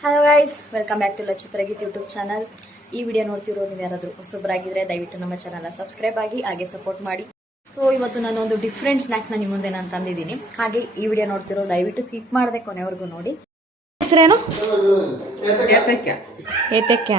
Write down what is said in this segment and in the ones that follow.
Hello guys welcome back to Lachchu Prageeth YouTube channel ಈ video ನೋಡ್ತಿರೋ ನೀವು ಯಾರಾದರೂ ಹೊಸಬರಾಗಿದ್ರೆ ದಯವಿಟ್ಟು ನಮ್ಮ ಚಾನಲ್ನ ಸಬ್ಸ್ಕ್ರೈಬ್ ಆಗಿ ಹಾಗೆ ಸಪೋರ್ಟ್ ಮಾಡಿ. ಸೊ ಇವತ್ತು ನಾನು ಒಂದು ಡಿಫ್ರೆಂಟ್ ಸ್ನ್ಯಾಕ್ನ ನಿಮ್ಮ ಮುಂದೆ ನಾನು ತಂದಿದ್ದೀನಿ. ಹಾಗೆ ಈ ವಿಡಿಯೋ ನೋಡ್ತಿರೋ ದಯವಿಟ್ಟು ಸ್ಕಿಪ್ ಮಾಡಿದೆ ಕೊನೆವರೆಗೂ ನೋಡಿ. ಹೆಸರೇನು? ಏತಕ್ಕೆ. ಏತಕ್ಕೆ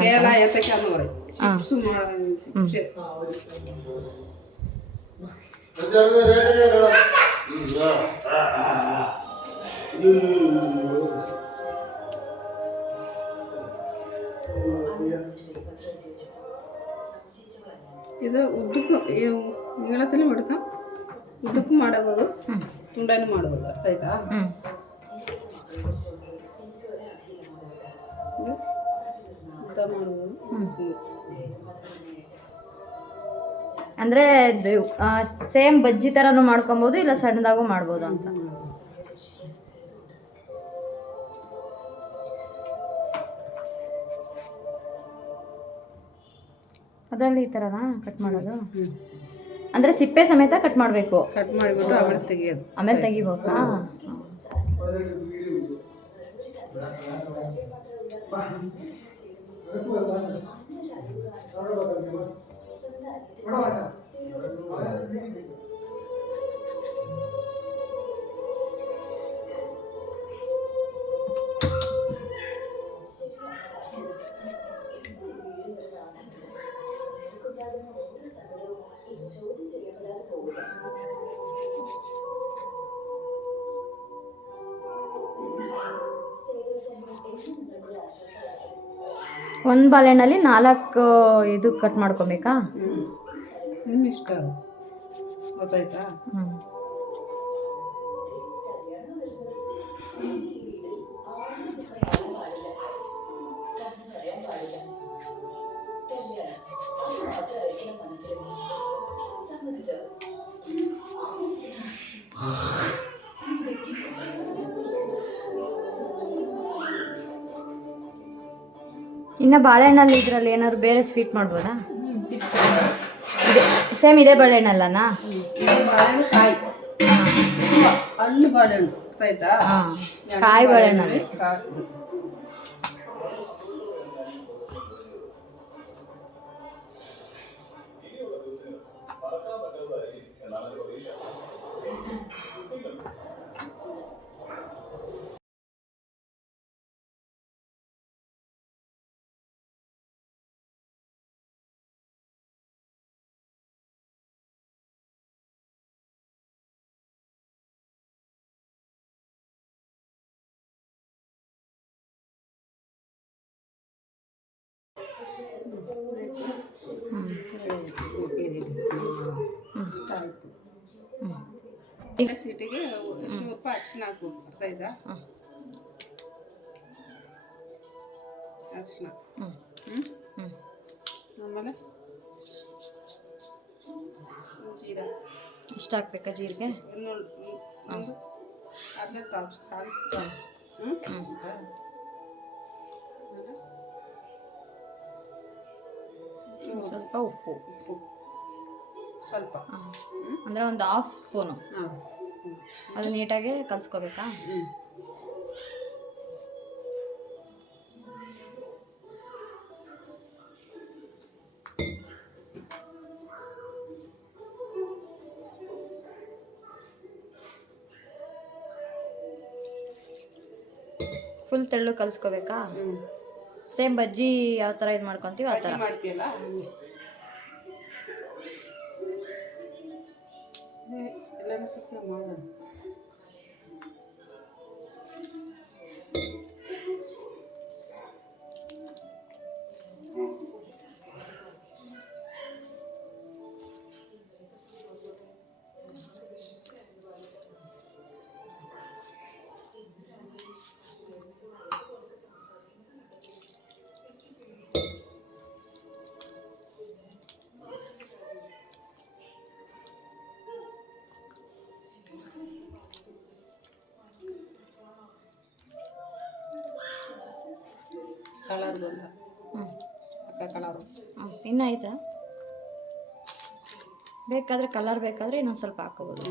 ಇದು ಉದ್ದಕ್ಕೂ ಹೇಳತ್ತಲೇ ಮಡ್ಕ. ಉದ್ದಕ್ಕೂ ಮಾಡಬಹುದು ತುಂಡನೂ ಮಾಡಬಹುದು ಅರ್ಥ ಆಯ್ತಾ ಇದು ಉದ್ದ ಮಾಡಬಹುದು ಅಂದರೆ ಸೇಮ್ ಬಜ್ಜಿ ಥರನೂ ಮಾಡ್ಕೊಬೋದು ಇಲ್ಲ ಸಣ್ಣದಾಗೂ ಮಾಡ್ಬೋದು ಅಂತ? ಅದರಲ್ಲಿ ಈ ಥರನಾ ಕಟ್ ಮಾಡೋದು? ಅಂದರೆ ಸಿಪ್ಪೆ ಸಮೇತ ಕಟ್ ಮಾಡಬೇಕು? ಕಟ್ ಮಾಡಿಬಿಟ್ಟು ಆಮೇಲೆ ತೆಗಿಯೋದು. ಆಮೇಲೆ ತೆಗಿಬೇಕಾ. ಒಂದು ಬಾಳೆಹಣ್ಣಲ್ಲಿ ನಾಲ್ಕು ಇದು ಕಟ್ ಮಾಡ್ಕೊಬೇಕಾ ಹ್ಮ್. ನಿಮ್ಮ ಇಷ್ಟ ಅದು. ಗೊತ್ತಾಯ್ತಾ ಇನ್ನು ಬಾಳೆಹಣ್ಣಲ್ಲಿ ಇದರಲ್ಲಿ ಏನಾದ್ರು ಬೇರೆ ಸ್ವೀಟ್ ಮಾಡ್ಬೋದಾ? ಇದೆ ಸೇಮ್ ಇದೇ ಬಾಳೆಹಣ್ಣಲ್ಲನಾ? ಬಾಳೆಹಣ್ಣು ಕಾಯಿ. ಹಣ್ಣು ಬಾಳೆಹಣ್ಣು ಗೊತ್ತಾಯ್ತಾ ಕಾಯಿ ಬಾಳೆಹಣ್ಣಲ್ಲಿ. ಈಗ ಸೀಟಿಗೆ ಎಷ್ಟು ರೂಪಾಯಿ ಅರಿಶಿನ ಹಾಕ್ಬೇಕು ಅರ್ಥ ಆಯ್ತಾ ಅರಿಶಿನ ಹ್ಞೂ ಹ್ಞೂ ಹ್ಞೂ ಆಮೇಲೆ ಜೀರಾ ಇಷ್ಟ ಹಾಕ್ಬೇಕಾ ಜೀರಿಗೆ? ಇನ್ನು ಒಂದು ಅರ್ಧ ತಾಸು ಕಾಲು ತಾಸು ಹ್ಞೂ ಸ್ವಲ್ಪ ಉಪ್ಪು. ಉಪ್ಪು. ಸ್ವಲ್ಪ. ಅಂದ್ರೆ ಒಂದು ಹಾಫ್ ಸ್ಪೂನು ಅದು ನೀಟಾಗಿ ಕಲಿಸ್ಕೋಬೇಕಾ? ಫುಲ್ ತೆಳ್ಳು ಕಲಿಸ್ಕೋಬೇಕಾ? ಸೇಮ್ ಬಜ್ಜಿ ಯಾವ ಥರ ಇದು ಮಾಡ್ಕೊತೀವಿ ಆ ಥರ. ಮಾಡ್ತೀಯಲ್ಲ? ಮಾಡೋದು. ಕಲರ್ ಬಂದ. ಕಲರ್. ಇನ್ನೂ ಆಯಿತಾ ಬೇಕಾದರೆ ಕಲರ್ ಬೇಕಾದರೆ ಇನ್ನೊಂದು ಸ್ವಲ್ಪ ಹಾಕೋಬೋದು.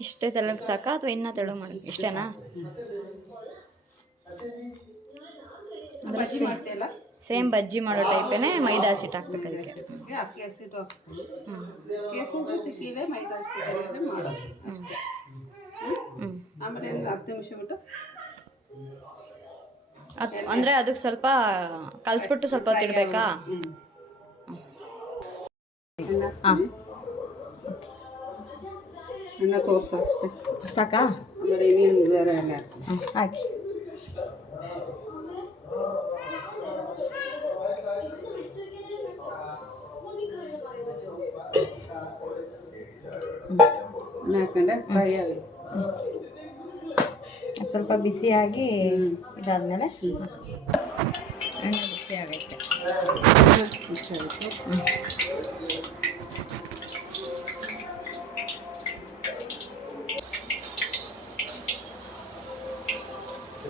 ಇಷ್ಟೇ ತೆಳ್ಳಗೆ ಸಾಕಾ ಅಥವಾ ಇನ್ನೂ ತೆಳ್ಳಗೆ ಮಾಡಿ ಇಷ್ಟೇನಾ? ಸೇಮ್ ಬಜ್ಜಿ ಮಾಡೋ ಟೈಪೇನೆ ಮೈದಾ ಹಸಿಟ್ಟು ಹಾಕ್ಬೇಕು ಅದಕ್ಕೆ. ಅಂದ್ರೆ ಅಕ್ಕಿ ಹಸಿಟ್ಟು ಹಾಕ್ಬೇಕು. ಹ್ಞೂ ಅಕ್ಕಿ ಸಿಕ್ಕಿದೆ ಮೈದಾ ಹಸಿಟ್ಟು ಮಾಡೋದು ಅಷ್ಟೇ ಹ್ಞೂ ಆಮೇಲೆ ಹತ್ತು ನಿಮಿಷ ಬಿಟ್ಟು ಅದು ಅಂದರೆ ಅದಕ್ಕೆ ಸ್ವಲ್ಪ ಕಲಿಸ್ಬಿಟ್ಟು ಸ್ವಲ್ಪ ತಿಡ್ಬೇಕಾ ಹಾಂ. ಅನ್ನ ತೋರ್ಸು ಅಷ್ಟೇ ಸಾಕಾ ಆಮೇಲೆ ಇನ್ನೇನು ಬೇರೆ ಎಲ್ಲ ಹಾಕ್ತೀನಿ ಹ್ಞೂ ಹಾಕಿ ಅನ್ನ ಹಾಕೊಂಡೆ ಫ್ರೈ ಆಗಿ ಸ್ವಲ್ಪ ಬಿಸಿಯಾಗಿ ಹ್ಞೂ ಇದಾದ್ಮೇಲೆ ಹ್ಞೂ ಎಣ್ಣೆ ಬಿಸಿ ಆಗೈತೆ ಇಷ್ಟ ಆಗುತ್ತೆ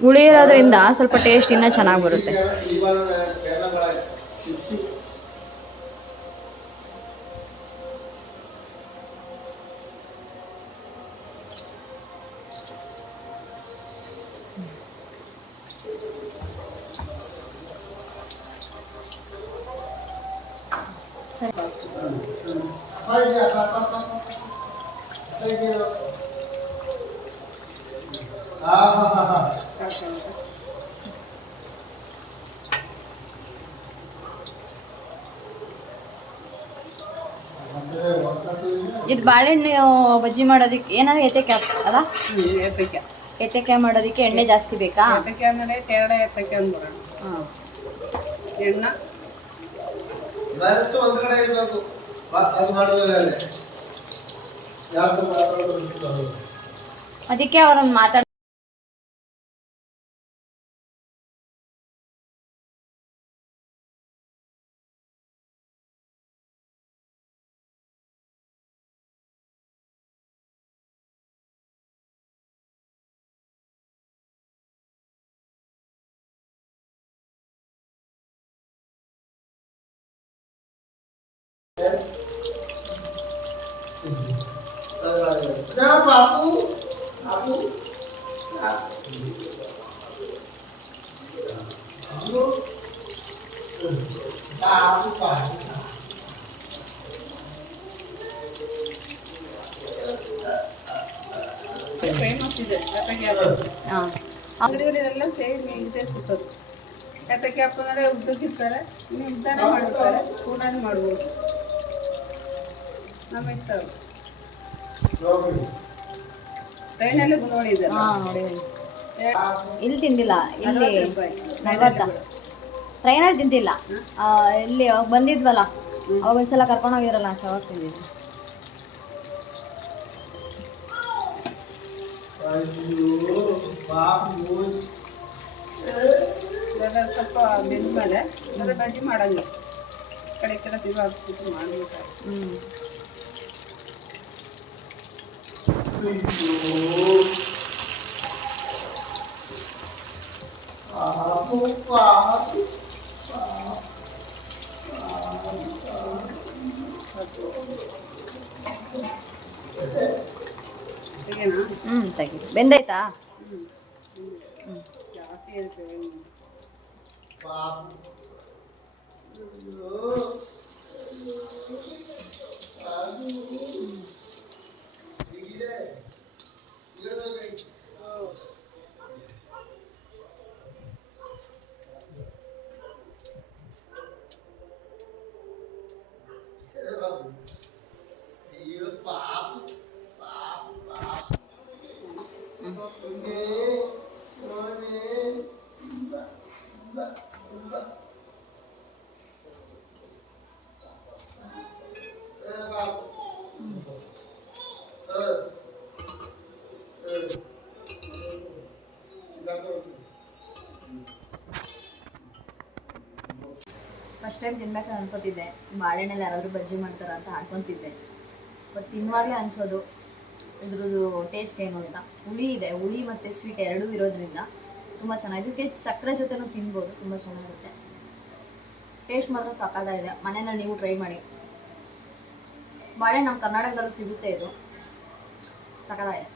ಹುಳಿ ಇರೋದ್ರಿಂದ ಸ್ವಲ್ಪ ಟೇಸ್ಟ್ ಇನ್ನೂ ಚೆನ್ನಾಗಿ ಬರುತ್ತೆ Thank you. ಇದು ಬಾಳೆಹಣ್ಣು ಬಜ್ಜಿ ಮಾಡೋದಕ್ಕೆ ಏನಾದ್ರು ಎತ್ತಕ್ಕೆ ಅಲ್ಲ ಏತಕ್ಕೆ? ಎತ್ತಕ್ಕೆ ಮಾಡೋದಕ್ಕೆ ಎಣ್ಣೆ ಜಾಸ್ತಿ ಬೇಕಾ? ಏತಕ್ಕೆ ಆದಮೇಲೆ ತೆರಳೆ ಏತಕ್ಕೆ ಅಂದ್ಬಿಡೋಣ. ಹಾಂ ಎಣ್ಣೆ. ಒಂದ್ ಕಡೆ ಇರ್ಬೇಕು. ಬಾ- ಅದು ಮಾಡುವಾಗ ಅದಕ್ಕೆ ಅವ್ರನ್ನ ಮಾತಾಡ Papu, papu. ಫೇಮಸ್ ಇದೆ ಏತಕ್ಕೆ ಹಾಕೋದು ಹಾಂ. ಅಂಗಡಿಯವರೆಲ್ಲ ಸೇಮ್ ಇದೆ ಏತಕ್ಕೆ ಅಂದರೆ ಉದ್ದಕ್ಕಿರ್ತಾರೆ ಇನ್ನು ಉದ್ದಾನೆ ಮಾಡ್ತಾರೆ ಕೂಡಾನೆ ಮಾಡ್ಬೋದು. ನಮಗೆ ಇಷ್ಟ ಇಲ್ಲಿ ತಿಂದಿಲ್ಲ ಇಲ್ಲಿ ನಲ್ವತ್ತು ಟ್ರೈನಲ್ಲಿ ತಿಂತಿಲ್ಲ ಇಲ್ಲಿ ಬಂದಿದ್ವಲ್ಲ ಅವಾಗ ಒಂದ್ಸಲ ಕರ್ಕೊಂಡು ಹೋಗಿರಲ್ಲ ಅವಾಗ ತಿಂದಿದ್ವಿ ಸ್ವಲ್ಪ ಬೆಂದ ಮೇಲೆ ಬಜ್ಜಿ ಮಾಡಂಗಿಲ್ಲ ಕಡೆ ಕಡೆ ತಿರುಗಿ ಹಾಕ್ಬಿಟ್ಟು ಮಾಡ್ಬೇಕು ಹ್ಞೂ ಹ್ಞೂ ತೆಗಿ ಬೆಂದೈತಾ ಹ್ಞೂ ಫಸ್ಟ್ ಟೈಮ್ ತಿನ್ಬೇಕು ಅನ್ಕೋತಿದ್ದೆ. ಬಾಳೆಹಣ್ಣಲ್ಲಿ ಯಾರಾದರೂ ಬಜ್ಜಿ ಮಾಡ್ತಾರ ಅಂತ ಹಾಕೊಂತಿದ್ದೆ ಬಟ್ ತಿನ್ನುವಾಗಲೇ ಅನ್ಸೋದು. ಇದ್ರದ್ದು ಟೇಸ್ಟ್ ಏನು ಅಂತ. ಹುಳಿ ಇದೆ. ಹುಳಿ ಮತ್ತು ಸ್ವೀಟ್ ಎರಡೂ ಇರೋದ್ರಿಂದ ತುಂಬ ಚೆನ್ನಾಗಿ ಇದಕ್ಕೆ ಸಕ್ಕರೆ ಜೊತೆನೂ ತಿನ್ಬೋದು. ತುಂಬ ಚೆನ್ನಾಗಿರುತ್ತೆ. ಟೇಸ್ಟ್ ಮಾತ್ರ ಸಕ್ಕತ್ತಾಗಿದೆ. ಮನೆಯಲ್ಲಿ ನೀವು ಟ್ರೈ ಮಾಡಿ. ಬಾಳೆ ನಮ್ಮ ಕರ್ನಾಟಕದಲ್ಲೂ ಸಿಗುತ್ತೆ ಇದು. ಸಕ್ಕತ್ತಾಗಿದೆ.